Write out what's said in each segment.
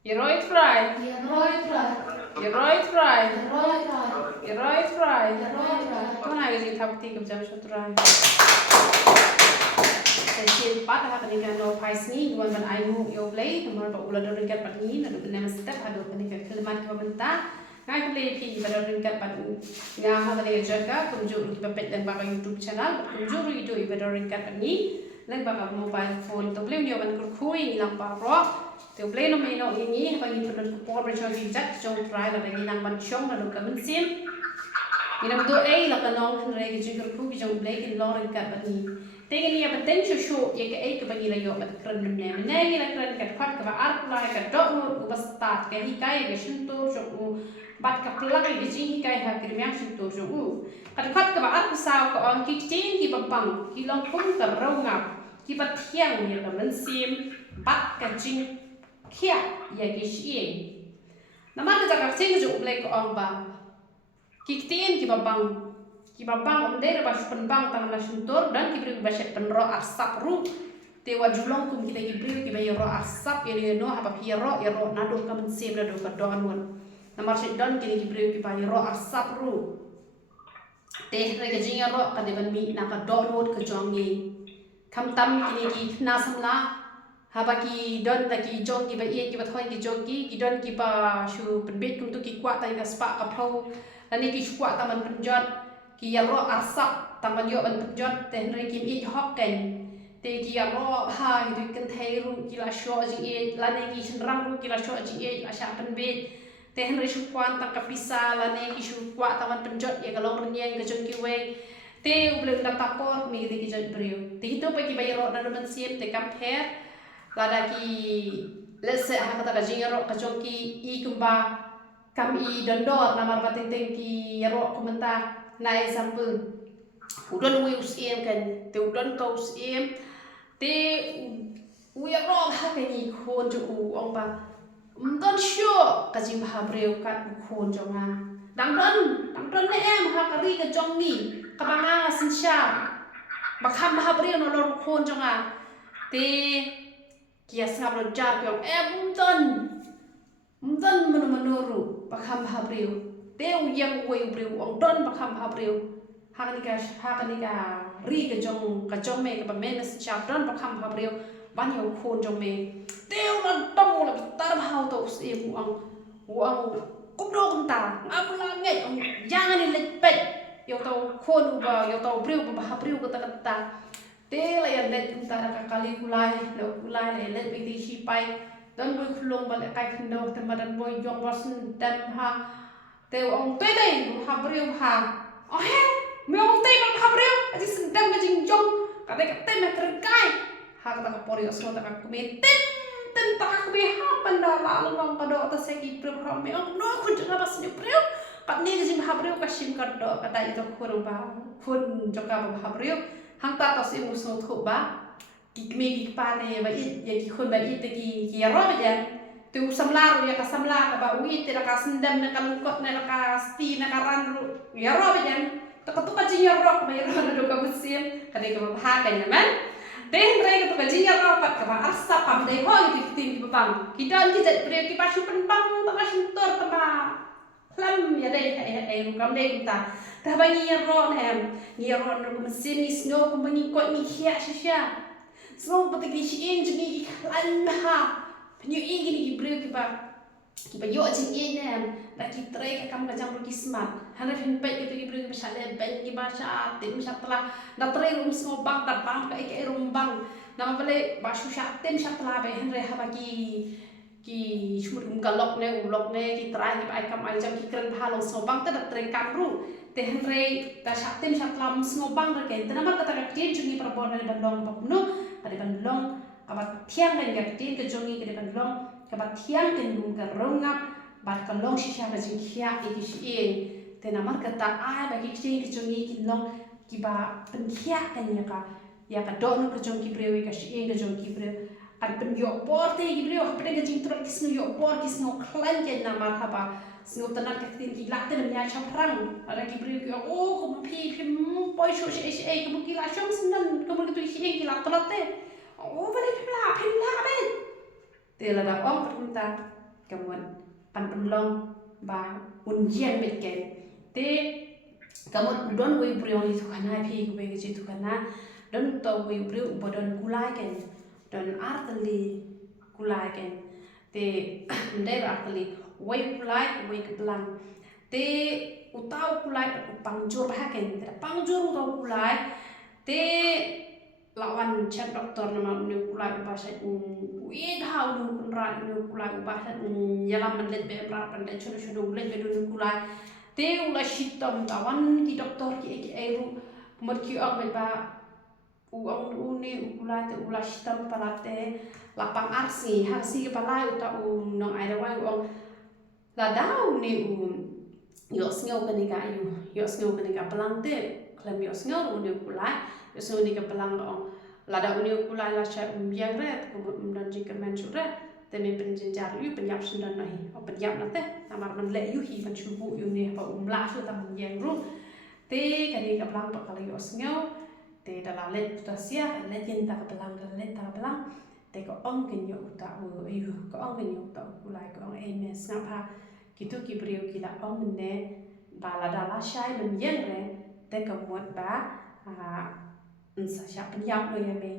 Geroid fry. Geroid fry. Geroid fry. Geroid fry. Geroid fry. Geroid fry. Tuan hari ini thap ti kerja sutrai. Jadi pat ha kan ikan no pais ni duan ban ayu yo play nomor ba ulah dorin kat pat ni nadu benam step hadu kan ikan kelmat ko benta. Ngai play pi ba dorin kat pat nga ha kan ikan jaga kunjung ki pet dan ba YouTube channel kunjung itu ba dorin kat pat ni lang ba mobile phone to play ni ban kui lang pa ro. Tiêu play nó mày nó ini apa ini perlu kupor bercoba bijak jong try lah lagi nang bancong lalu kamen sim. Ini betul lah kan nong lagi jengker ku jong play in lor kat bani. Tegen ni apa ten show ya ke bani lah yo mat keren nem nem lah keren kat fat ke art lah kat dok mu ubas start ke hikai ke shintur jong bat ka pelang ke jing hikai ha kirmiang shintur jong kat fat ke art saw ke on ki ting ki babang ki long pung ke rau ngap ki bat thiang ya kamen sim bat ka jing kia ya gishi nama kita kakcing juk lek ong ba kiktin ki babang om der ba penbang tangan suntur dan ki beri baset penro asap ru tewa julong kum kita ki beri ki bayro asap ya no apa piro ya ro nado ka mensem nado ka doanun nama sit don ki beri ki bayro asap ru teh re gajing ro ka deban mi na ka doanun ke jongi kam tam ki na samla habaki don taki jong ki ba ie ki ba thoi ki jong ki don ki ba shu penbet kum tu ki kwa tai ka spa ka phau lani ki kwa ta man penjot ki ya ro arsap ta man yo ban penjot te nri kim i hok ken te ki ya ro ha ki tu kan thai ru ki la sho ji e lani ki shin rang ru ki la sho ji e la sha penbet te nri shu kwan ta ka pisa lani ki shu kwa ta man penjot ya ka long nyeng ka jong ki we te uble ta ta ko mi ki jot breu te hitu pa ki ba ro na man siem te compare lada ki let's say ha kata kajing ro kajong ki I kumba kam I dondor namar bating ting ki ro komenta na example udon we usiem kan te udon to usiem te we ro ha kan I khon ju ong ba don sure kajing ha breu kat khon jong ha dang don ne em ha kari ka jong ni kabanga sin sha bakham ha breu no lor khon jong ha te kia sangap lo jar piong mudon menuru pakham habriu teu yang wei briu ong don pakham habriu hakanika ri ke jong me ke pamen sejap don pakham habriu banyo khon jong me teu na tong la tar hau to se uang kumdo kumta amla ngai ong jangan ni lepet yo to khon uba yo to briu pa habriu kata te la ya let untara ka kali kulai le bi di shi pai don boy khulong bal kai khndo te madan boy jong wasun dam ha te ong te ha briu ha oh he me ong te bang ha briu aji sendam ka jing jong ka te me kren kai ha ka pori osno ta ka kume ten ta ka kume ha panda la long ka do ta se ki briu ha me ong no khun janga bas ni briu pat ni jing ha briu ka sim ka do ka dai to khurung ba khun joka ba ha briu hang ta to si musno thu ba ki me ki pa ne ba I ya ki khun ba I te ki ro ba jan tu samla ru ya ka samla ka ba ui te ka sendam na ka lungkot na ka sti na ka ran ru ya ro ba jan to ka tu ka jing ya ro ba ya ro na do ka busim ka de ka ba ha ka nyaman den re ka tu ka jing ya ro pat ka ba asa pam de ho ki tim ki bang ki dan ki jet pre ki pa shu pen bang ta ka shintor ta ba lam ya de ai ru kam de ta ta ba ni ro nem ni ro no mesin ni snow ko bangi ko ni hia sha so but ki shi in ji lan ha penyu I gini ki breu ki ba yo jing I nem da ki tre ka kam ka jang ki smart hana fen pe ki ki breu ki sha le ben ki ba sha tim sha tla da tre rum smo bang da bang ka ke rum bang na ma bale ba shu sha tim sha tla be hen re ha ba ki shmur galok ne ulok ne ki trai ki ai kam ai jam ki kren pha lo so bang ta da tre kam ru te hen re ta shaktim shaklam smo bang re ken tana ma kata ka tin jungi par bon re bandong pa kuno ade bandong aba thiang den ga tin ke jungi ke bandong ka ba thiang ken dum ka ronga ba ka long shisha ba jing khia e ki shi te na mar kata ai ba ki tin ke jungi ki long ki ba pen khia ka nya ka ya ka do no ke jungi brewe ka shi ke jungi brewe an pen yo porte ki brewe ha pen ke jing tro ki sno yo por ki sno klan ke na mar ha ba snow tanan ka tin ki lakte na nya chaprang ara ki bri ki o ko pi poi sho she ko ki la shom sinan ko mo ki tu ki la tolate o vale pla be te la da ong ta kemudian pan penlong ba unjian metken te kemudian don gue brio itu karena pi gue gitu karena don to gue brio bodon kulai ken don arteli kulai ken te ndai arteli gue kulai gue kebelang te utau kulai pangjur haken te pangjur utau kulai te lawan chat doktor nama uni kulai bahasa wih hau nu kunra uni kulai bahasa yalam menlet be berapa dan cudu let be uni kulai te ula shitom tawan ki doktor ki eru mot ki ang be ba uang uni kulai te ula shitom parate lapang arsi kepala uta nong ada wai uang ladau ni yos ngau kenika ayu yos ngau kenika pelang te klem yos ngau uni kulai yos ngau ni kepelang ong lada uni kulai la cha biang ret kemudian jika mensure teme penjenjar yu penyap sundan nahi o penyap nate namar man le yu hi ban chubu yu ni pa umla su tam yang ru te kani kepelang pa kala yos ngau te dala let putasia let yen ta kepelang dala let ta kepelang te ko ong ken yo uta yu ko ong ken yo uta kulai ko ong ms ngapa gitu ki brio kila ong ne bala dala shai men yen re te kemudian ba sa sha penyap lo ya me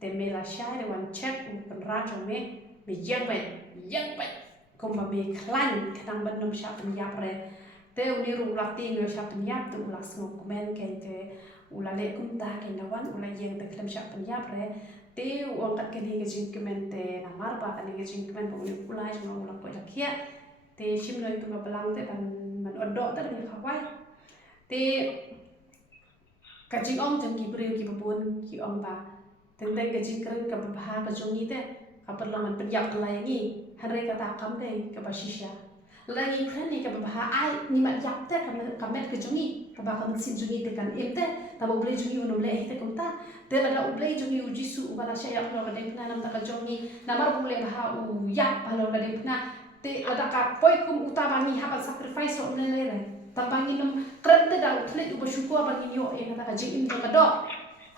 te me la shai de wan check penrat me yang bet kom ba me klan kadang ban nom sha penyap re te uni ru lati no sha penyap tu ulas no komen ke te ula le kunta ke nawan ula yang te klem sha penyap re te uang kat ke ni ke jing komen te na mar ba ani ke jing komen bo uni ulai no ula ko lakia te shim no itu belang te ban odok ta ni khawai te kajing ong jang ki brio ki babon ki ong ba tentang kajing keren ka babha ka jongi te ka perlaman penyap kelai ni hare kata kam te ka basisha lagi keren ni ka babha ai ni mat yak te ka met ka jongi ka ba ka sin jongi te kan emte ta bo ble jongi no ble te kumta te la ble jongi ujisu ubala sha yak no ka de nam ta ka jongi namar bule ba u yak ba lo ka de te ada ka poi kum utama ni hapat sacrifice on lele tambangi nom krente da utlet uba syukur bagi yo e kata jing in ka do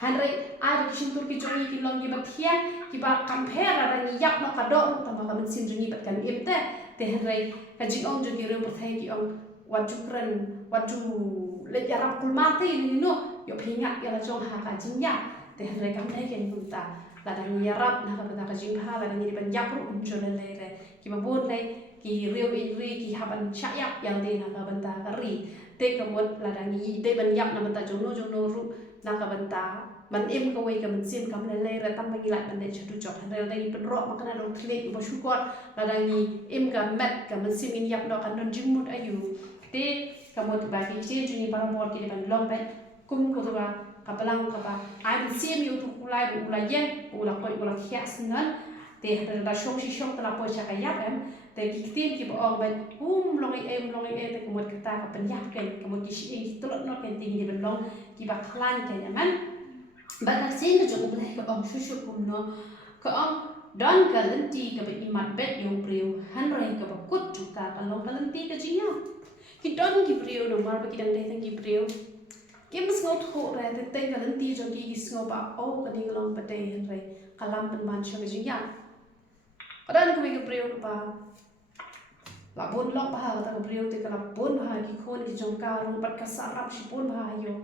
hanre ada kisintur ki jongi ki long ki bathian ki ba compare ada ni yap no ka do tamba ka sin jongi bat kan imte te hanre ka jing ong jongi re berthai ki ong waju le yarap kulmati ni no yo phinga ya la jong ha ka jing ya te hanre kam ne ken punta ladang yarap na ka jing ha ladang ni ban yapru unjole le ki babon le ki riu ri ki haban chaya yang de na ka banta kari te kamot ladang yi de ban yap na banta jono ru na ka banta man em ka wei ka man sim kam le re tam bagi lat ban de chatu chok han re dai pen ro makana ro klik bo syukor ladang yi em ka met ka man sim in yap no kan non jingmut ayu te kamot bagi che juni paramor ki ban long bet kum ko ba ka pelang ka ba ai sim yu tu kulai bu ulai yen ula ko ula khias nan te da shong shi shong ta po cha ka yap em te kiktin ki bo ben longi te kumot kata ka penyap ken kumot ki shi tulot no ken tingi ben long ki ba klan ken man ba na sin jo ko ble ko shushu kum no ko don ka lenti ka be imat bet yo priu han re ka ba kut juga ka long ka lenti ka jinya ki don ki priu no mar ba ki dang de ki priu ki mas ngot ho re te ka lenti jo ki sngo ba ka ding long ba de han re kalam pen man sha ka jinya padan ko ki priu ba la bon lok bah ta ko brio te kala bon bah ki khon ki jongka ru bat ka sarap shi bon bah yo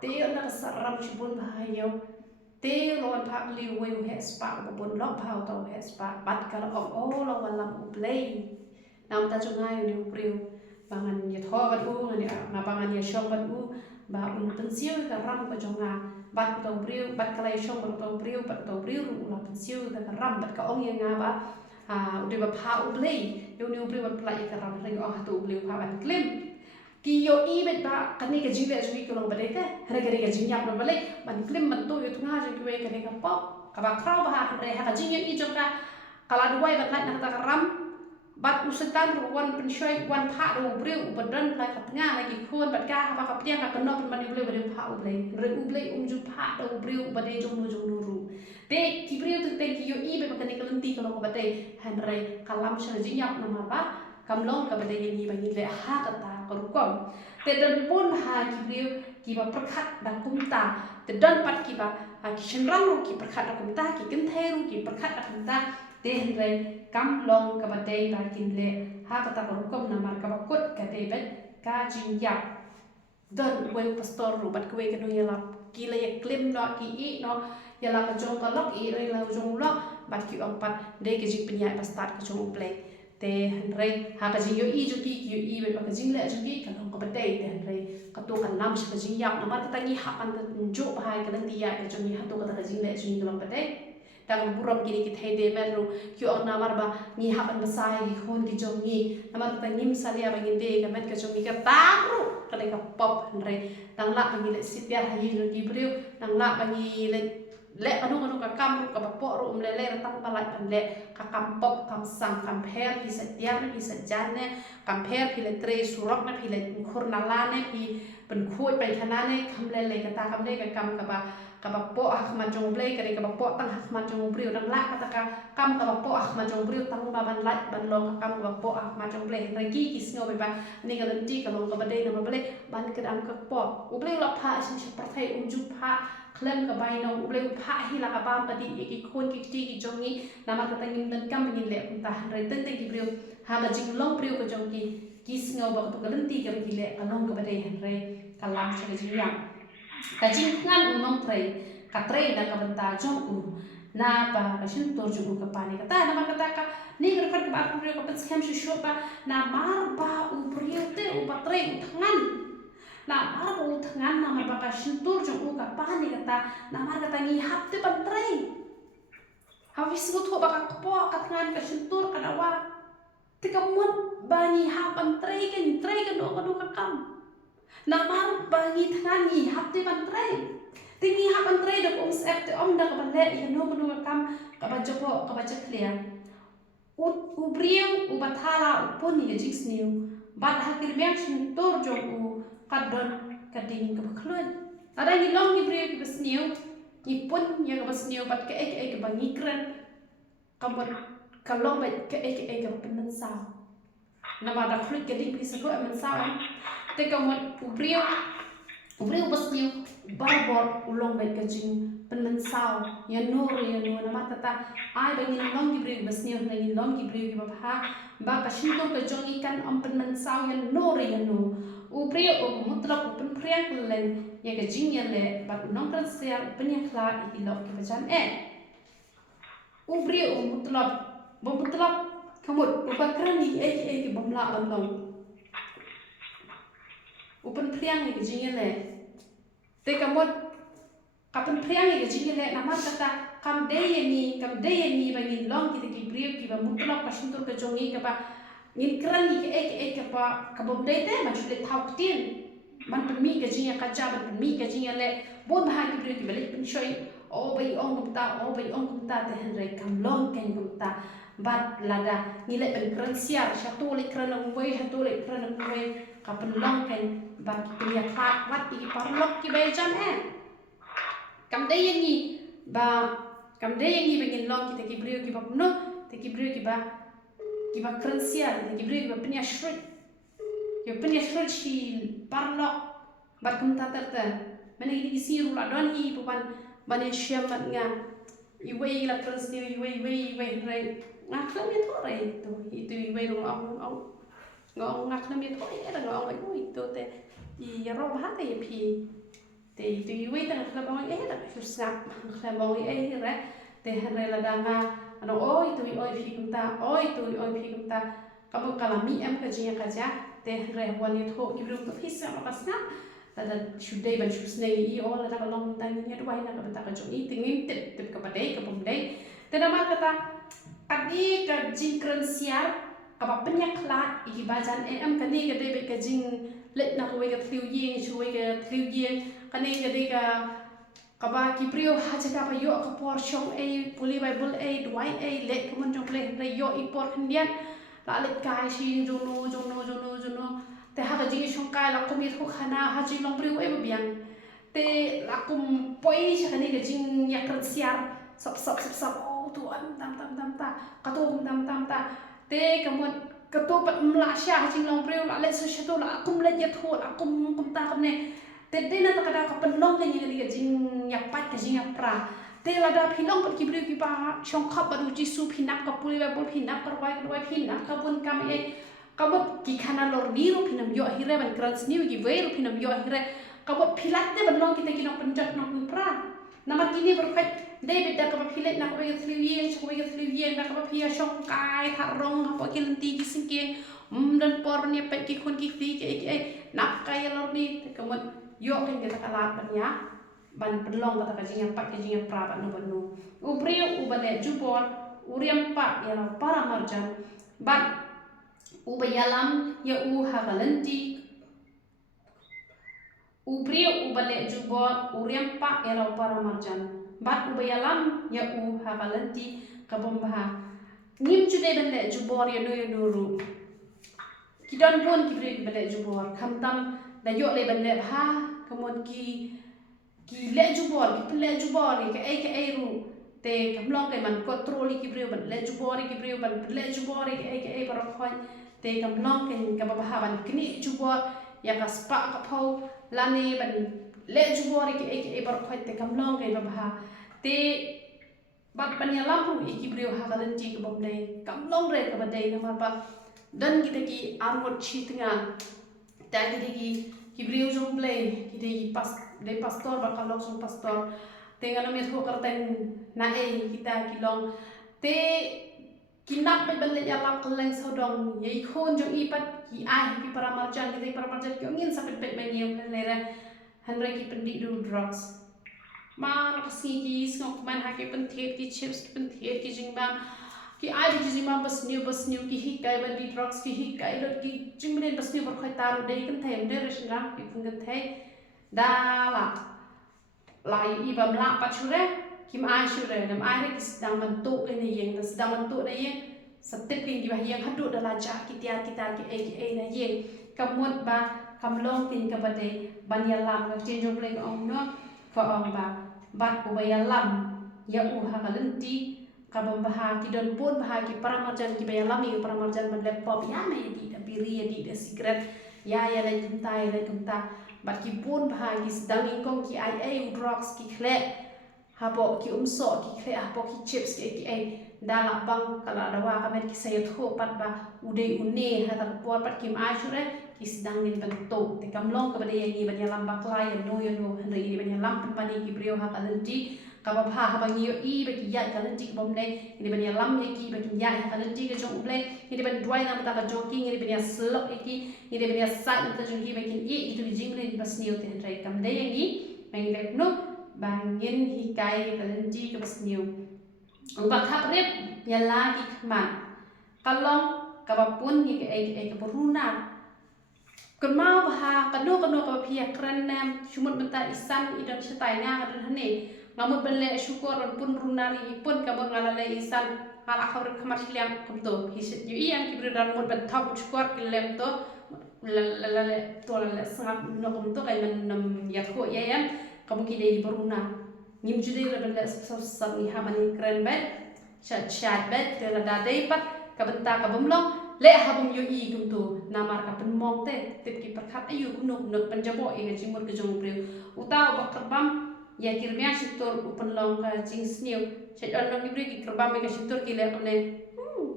te na sarap shi bon bah yo te lo pa li we he spa ko bon lok bah ta he spa bat ka o lo walam u play nam ta jongai ni brio bangan ye tho bat u ni na bangan ye shong bat u ba un pensiu ka ram ka jonga bat to brio bat ka lai shong bat to brio ru la pensiu ka ram bat ka ong ye nga ba udah bapa ublay, yo ni ublay buat pelai kerana mereka hatu ublay upaman klaim. Kiyo ibet ba kani ka jiwe jui ko long balik te, hare kani ka jinyap long balik, man klaim man tu yo tengah jui kiwe kani ka pop, kaba krau ba hare ha ka jinya I jong ka kala duai bat lat nak ta ram, bat usetan ru wan penshoy wan pha ru ublay ubadan pelai ka tengah lagi khon bat ka ba ka pian ka kenop man ublay bade pha ublay, re ublay ju pha ru ublay bade jong ru. Te kibrio tu te kiyo ibe makani kalenti kalau ko batay hanre kalam sha jinyap nama ba kamlong ka batay ni bagi le ha kata korukom te dan pun ha kibrio kiba perkhat da kumta te dan pat kiba ki shenrang ru ki perkhat da kumta ki kentheru ki perkhat da kumta te hendrai kam long ka badai ba kin le ha ka ta kom na mar ka ba kot ka de bet ka jing yap don we pastor ru bat we ka no yala ki le klim no ki I no yala ka jong ka lok I re la jong lok bat ki ong pat de ke jing pinya ba start ka jong play te hendrai ha ka jing yo I jo ki yo I bet ba ka jing le jo ki ka long ka badai te hendrai ka to kan nam ka jing yap na mar ka ta ngi ha pan ta jo ba hai ka dan dia ka jong ni ha to ka ta jing le jing long badai tang buram kini kita hede meru kyo ang namar ba ni hapan basai gi khon gi jongi namar ta nim salia ba nginde ga met ka jongi ka taru kale ka pop re tang la ngi le sipya hayi ro gi briu tang la ba ngi le anu ka kam ka ba po ro le tang palat pan le ka kam pop kam sang kam pher ki satya ki sajane kam pher ki le tre surok na ki le khur na la ne ki pen khoi pe thana ne kam le ka ta kam le ka kam ka ba po ahmad jong blay kare ka po tang ahmad jong briu dang la kata ka kam ka po ahmad jong briu tang ba ban lat ban long kam ka po ahmad jong blay ragi kis ngo ba ni ka lenti ka long ka badai na blay ban ka am ka po u blay la pha sin sin prathai ju pha klem ka bai no u blay pha hi la ka bam ka di ki khon ki ti ki jong ni na ma ka tang nim dan kam ni le kun ta rai ten te ki briu ha ga jing long briu ka jong ki kis ngo ba ka lenti ka ki le ka long ka badai han rai ka lam sa jing yang ka jing ngan unong tray ka tray na ka banta jong na pa ka shin tor ju ka pani ka ta na ma ka ta ka ni ka ka ba ku ka pes kem shu ba na mar ba u priu te u pa tray u thangan na mar u thangan na mar ba ka shin tor ju ka pani ka ta na mar ka ta ngi hap te pan tray ha wis go tho ba ka po ka thangan ka shin tor ka na wa te ka mon ba ngi hap pan tray ka no ka kam na mar bangi thani hapte ban trai tingi hapan trai da om sep te om da ka ban le ya no manu kam ka ba jopo ka ba chak clear u briu u bathala u poni ya jiks niu bat hakir biang shin tor jong u kadon ka ding ka khloin ada ni long ni briu ki bas niu ni pon ya ka bas niu bat ka ek ka bangi kran ka ban ka long ba ka ek ka pen sa na ma da khlut ka ding pi sa ko man sa te ka mon ubriu bas niu barbor ulong bai ka jing pen sao ya no na mata ta ai ba ni long gi briu bas niu na ni long gi briu gi ba ba ka shin to ka jong ikan am pen sao ya no ubriu mutlaq pen priang len ya ka jing ya le ba nong kan sia pen ya kla i lo ki ba jan ubriu mutlaq kamut ubakrani ki bamla bandong upan priang ni jing le te kamot kapan priang ni jing le nama kata kam de ni ba ni long ki briu ki ba mutlaq ka shintur ka jongi ka ba ni kran ni ka ba ka bom de te ma chule thau tin man pen mi ka jing ka ja ban mi ka jing le bon ha ki briu ki ba le pen shoi o bai ong kum ta te hen re kam long ken kum ta bat lada ni le pen kran siar sha to le kran ng wei ha to le kran ng wei kapan long ken ba ki pia khat wat ki parlok ki be jan kam de yang ni ba ngin long ki te ki briu ki ba no te ki briu ki ba kran siar te ki briu ki ba pnya shrit yo pnya shrit shi parlok ba kum ta ta mene ki si ru la don hi pu ban ye shem man nga i wei la kran siar i wei re ngak kham ye tho re to itu i wei ru ong ngong ngak na mi thoi era ngong ai ui to te I ro ba te pi te tu i wei ta khla ba ai era su snap khla ba ai re te re la da nga ano oi tu i oi phi kum ta ka mo kala mi em ka ji ka ja te re wan ni tho ki bru to phi sa ma snap da su dei ban su snei I o la da long ta ni ya wai na ka ta ka jo I tingin te ka ba dei ka bum dei te na ma ka ta adi ka jin kran siar kapa penyak la I bajan em kani ka dei ka jing let na ko ka thliu yin chu ka thliu yin kani ka dei ka kapa ki prio ha cha ka pa yo ka por chong puli bible duai le ka mon jong le yo I por khndian la le kai shin jono te ha ka jing shong kai la ko mi tho khana ha jing long prio biang te la kum poi cha kani ka jing yak rat siar sop oh tu am tam ta ka to tam ta te kamon kato pat mlasha jing long preu la le so shato la kum le ya tho la kum ta kam ne te de na ta kada ka pan long ni ka jing yak pat ka jing pra te lada philong pat kibriu ki pa shong khap badu jisu phinak ka puli ba bol phinak karwai phinak ka bun kam e kabot ki khana lor niru phinam yo hire ban krans niu ki veru phinam yo hire kabot philatte ban long kita kinong penjat nong pra nama kini berkat David dah kapa philet nak kapa thlivien nak kapa phia shong kai tha rong apa kinti ki singking dan por ni pet ki khun ki ti ke nak kai lor ni kamot yo kan kita kalat ban ya ban penlong kata kajinya pak kajinya pra ban no banu ubriu ubale jubor uriam pak ya para marjan ban ubayalam ya hagalenti ubriu ubale jubor uriam pak ya para marjan bat ubayalam ya hagalenti kabombaha nim jude bende jubor ya nuru kidan pun kibri bende jubor kamtam da yo le bende ha kamon ki le jubor ki le jubor ke ai ru te kamlong ke man kontroli kibri ban le jubor ban le jubor ke ai para khoi te kamlong ke kababaha ban kini jubor ya kaspa ka phau lani ban le jubor ke ai para khoi te kamlong ke babaha te bat panyalam ru ikibri ha kalan ji ke bomdai kamlong re ka badai namar pa dan kita ki armot chitnga ta kita ki kibriu jong play kita ki pas de pastor bakal langsung pastor tenga na metho karten na kita kilong te kinap pe bale ya lap keleng sodong yai khon jong ipat ki ai ki para marjan kita para marjan ki ngin sapet pe menyem lera hanre ki pendi do drugs man kasi ki snok man hake penthet ki chips ki penthet ki jingbang ki ai di jima bas new ki hikai ban di drugs ki hikai lot ki jimren bas new berkhoi taru dei kan them de resna ki pun kan thai da la i bam la pa chure kim ai chure dam ai ki sedang mentuk ni yeng sedang mentuk na yeng setep ki ba yeng hadu dala ja ki tiar kita ki na yeng kamut ba kamlong tin ka bade ban ya lam ka chenjo play ong no fa ong ba bat ko ba ya lam ya ha kalenti kabam baha ki don pun baha ki para marjan ki ba ya lam ki para marjan ban laptop ya me di da biri ya di da cigarette ya la kumta bat ki pun baha ki sedang ingkong ki ai drugs ki khle habo ki umso ki khle habo ki chips ki ai dala bang kala dawa kamet ki sayat ho pat ba ude une hata por pat kim ai sure ki sedang ngin bentuk te kamlong ka bade yang ban ya lam baklai no hanri ni ban ya lam pani ki brio ha kalenti kaba pha ha bang yo i ba ki ya kalenti bom ne ni ban ya lam ye ki ba ki ya kalenti ka jong ble ni ban dwai na ta ka joking ni ban ya slok ki ni ban ya sa na ta jong ki ba ki i itu jing le bas niu te rai kam de yang ni bang le no bangin hikai kalenti ka bas niu ang bakhap rep ya lagi kman kalong kabapun hi ke beruna kan mau baha kanu ka pia krenam cumut benta isan idan setai nga dan hane ngamut benle syukur pun runari pun kabon ngalale isan ala khabar khamar silang kumto hisit yu yang kibredan mut benthap syukur kilem to lale to lale sangat no kumto kay nam yatho yayan kamu kidai beruna ngim jude benle sosam ni hamani kren bet chat bet la dadai pat kabenta kabumlong le habum yo i kumtu namar ka penmong te tip ki perkhat ayu kunuk nuk penjabo i ngajimur ke jong breu utau bak kerbam ya kirmia situr upenlong ka jing sniu chet on nok ibri ki kerbam ka situr ki le kone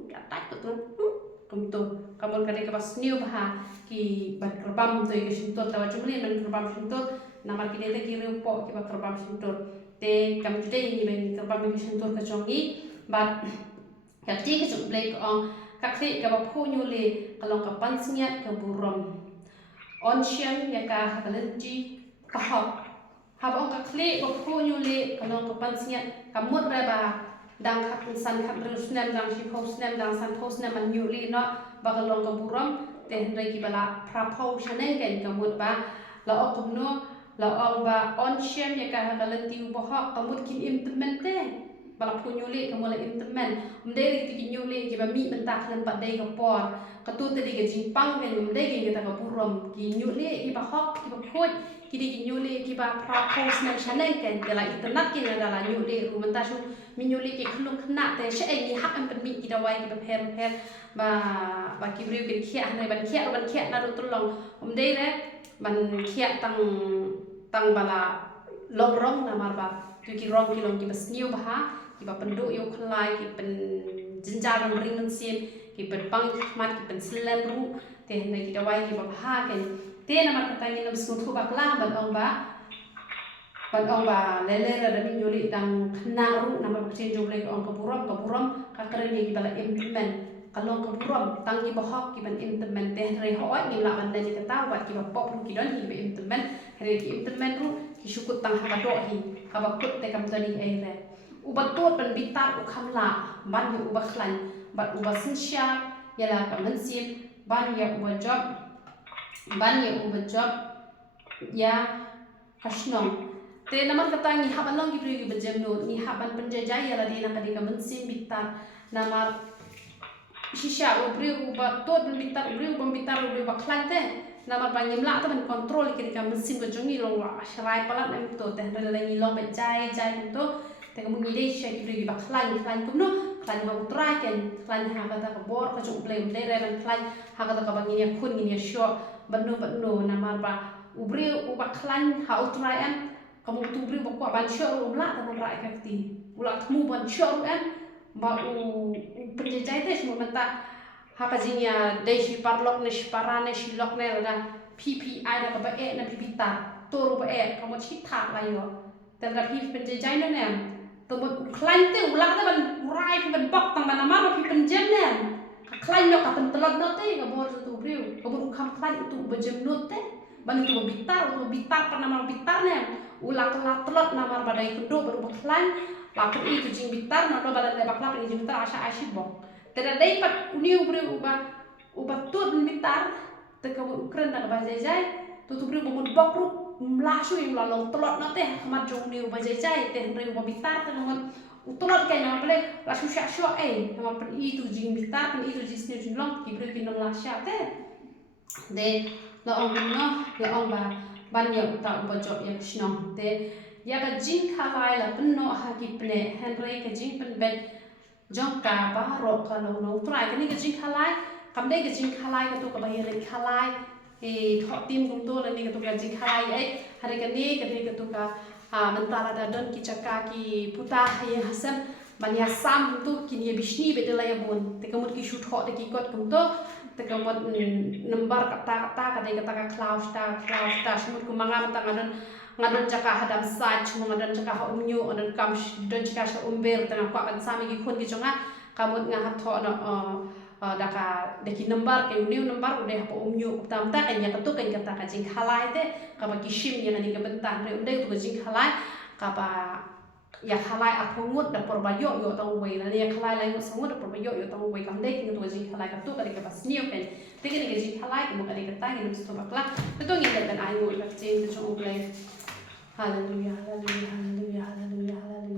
katak tu kumtu kamur kade ka pas sniu bah ki bat kerbam tu ki situr tawa jumli nan kerbam situr namar ki dete ki rupo ki bak kerbam situr te kam jude ni ben kerbam ki situr ka jongi bat kati ke jong blek ong kakri ka pu nyule kalong ka pansingat ka burom onsian ya ka hakalenti ka habong kakli ka pu nyule kalong ka pansingat ka mut reba dang khat san khat rusnem dang si posnem dang san posnem man nyule no ba kalong ka burom te hendrai ki bala prapo chaneng ken ka mut ba la okum no la ong ba onsian ya ka hakalenti bo ha ka mut kin implemente bala punyule kamu la intemen umdei ki nyule ki ba mi mentak nan padai ka por katu tadi ke jingpang kan umdei ki ta ka burom ki nyule ki ba hok ki ba khoi ki di ki nyule ki ba propose nan chaneng kan dala internet ki na dala nyule ru menta su mi nyule ki khulung khna te she ai ni hak an mi ki dawai ki ba pher ba ki briu ki khia nai ban khia na ru tulong umdei re ban khia tang bala longrong na mar ba tu ki rong ki long ki bas niu bah ki ba penduk yo khlai ki pen jinjal ron ring men sim ki pen pang mat ki pen selen ru te ne ki dawai ki ba ha ken te na mat kata ni nam sung thu ba klang ban ong ba lele ra da min yoli dang khna ru na ba chen jom le ong ka buram ka kren ni ki bala implement kalong ka buram tang ki ba hok ki ban implement te re hoi ni la ban ne ki ta wa ki ba pop ru ki don ki ba implement re ki implement ru ki shukut tang ha ka do hi ka ba kut te kam tani ai re ubat tot ban bitar u kham la ban yu uba khlan bat uba sin sha yala ka man sim ban ya uba job ya kashnong te namar kata ni haban long ki pri ki bajem no ni haban penjajah yala di nak ka man sim bitar namar shisha ubri uba tot ban bitar ubri uba khlan te namar bangim la ta ban control ki ka man sim ko jongi long wa shrai palat em to te re ni long ba jai to te kamu ngide shai ki ba khlan kum no khlan ha utrai ken khlan ha kata ka bor ka jung blem le re ban khlan ha kata ka bangin ya kun ni ya sho banu na mar ba ubri uba khlan ha utrai em kamu tu ubri ba ko ban sho la ta ban rai ka ti ula kamu ban sho em ba u penjajah te semua mata ha ka jinya dei shi parlok ne shi parane shi lok ne la PPI na ka ba e na bibita toru ba e kamu chi thak la yo te la pi penjajah no neตัวมันคล้ายเต้อุลักแต่มันไรมันบอกต่างกันนะมาเราพิเป็นเจมเนี่ยคล้ายเนาะกับเป็นตลอดโน้ตเต้กับบอลตัวเปรี้ยวกับบุคคลคล้ายตัวเป็นเจมโน้ตเต้บันตัวบิตาปนามบิตาเนี่ยอุลักตลอดนามบัดไอ้คนดูbaruคล้ายหลักเป็นอีตัวจริงบิตาเนาะเราบัดได้บักลาเป็นจริงบิตาอาชีพบอกแต่ได้ปัดอุนิวเปรี้ยวubahตัวเป็นบิตาแต่กับบุคคลนั่นบัดใจตัวเปรี้ยวบุญบอกรูmelasu yang lalu telot nate kamat jong niu bajai teh reu bitar teh kamat telot kayak nama boleh lasu syak kamat pen itu jing bitar pen itu jing sini jing long kibru kinam lasya teh de la ong ban ya uta ubajok ya kshnong teh ya ka jing khalai la penno haki pne henry ka jing pen bet jong ka baro kalau no try kini ka jing khalai kamdai ka jing khalai ka tu ka bayar khalai thọ tim kum to la ni ka tu ka jing khalai ai hari ka ni ka tu ka mentala da don ki chaka ki puta ya hasam ban ya sam tu ki ni bishni be de la ya bon te ka mut ki shoot thọ de ki kot kum to te ka mut number kata ka de ka ka cloud shmut ku manga mata ngadon chaka hadam sat chmu ngadon chaka ha umnyu ngadon kam don chaka sha umber tanga kwa ban sami ki khon ki chonga kamut nga hat thọ no daka deki number ke new number udah apa umnyu tam ta kanya katu kan kata ka jing khalai te ka ba kishim yang ni ka bentan re udah tu jing khalai ka ba ya khalai apungut da porbayo yo tong wei la ya khalai lai ngut sangut da porbayo yo tong wei kam dei tu jing khalai ka tu ka ka pas new pen te ka jing khalai ko ka ka ta ni sto bakla te to ngi dan ai ngut ka jing tu chong ublai hallelujah hallelujah hallelujah hallelujah